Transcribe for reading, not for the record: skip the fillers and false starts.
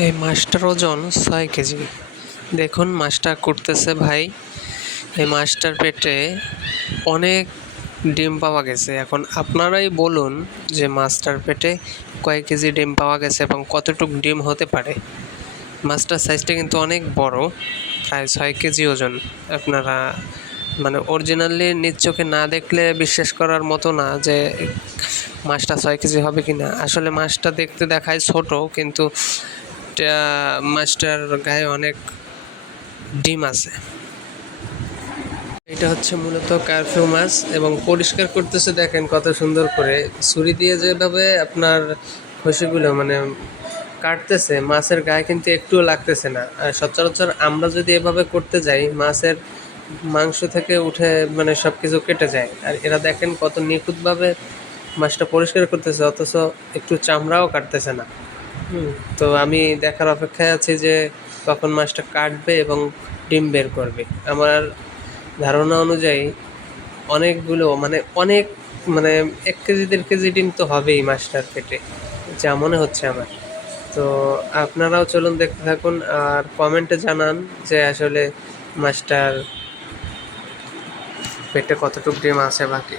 এই মাছটার ওজন 6 কেজি। দেখুন মাছটা করতেছে ভাই। এই মাছটার পেটে অনেক ডিম পাওয়া গেছে। এখন আপনারাই বলুন যে মাছটার পেটে কয় কেজি ডিম পাওয়া গেছে এবং কতটুক ডিম হতে পারে। মাছটার সাইজটা কিন্তু অনেক বড়, প্রায় 6 কেজি ওজন। আপনারা মানে অরিজিনালি নিজ চোখে না দেখলে বিশ্বাস করার মতো না যে মাছটা 6 কেজি হবে কি না। আসলে মাছটা দেখতে দেখায় ছোট, কিন্তু মাছটার গায়ে অনেক ডিম আছে। এটা হচ্ছে মূলত কার্ফিউ মাছ এবং পরিষ্কার করতেছে দেখেন কত সুন্দর করে ছুরি দিয়ে যেভাবে আপনার খসিগুলো মানে কাটতেছে, মাছের গায়ে কিন্তু একটুও লাগতেছে না। আর সচরাচর আমরা যদি এভাবে করতে যাই মাছের মাংস থেকে উঠে মানে সব কিছু কেটে যায়। আর এরা দেখেন কত নিখুঁতভাবে মাছটা পরিষ্কার করতেছে, অথচ একটু চামড়াও কাটতেছে না। তো আমি দেখার অপেক্ষায় আছি যে কখন মাছটা কাটবে এবং ডিম বের করবে। আমার ধারণা অনুযায়ী অনেকগুলো মানে অনেক মানে 1 কেজি 1.5 কেজি ডিম তো হবেই মাছটার পেটে, যা মনে হচ্ছে আমার। তো আপনারাও চলুন দেখতে থাকুন আর কমেন্টে জানান যে আসলে মাছটার পেটে কতটুকু ডিম আছে বাকি।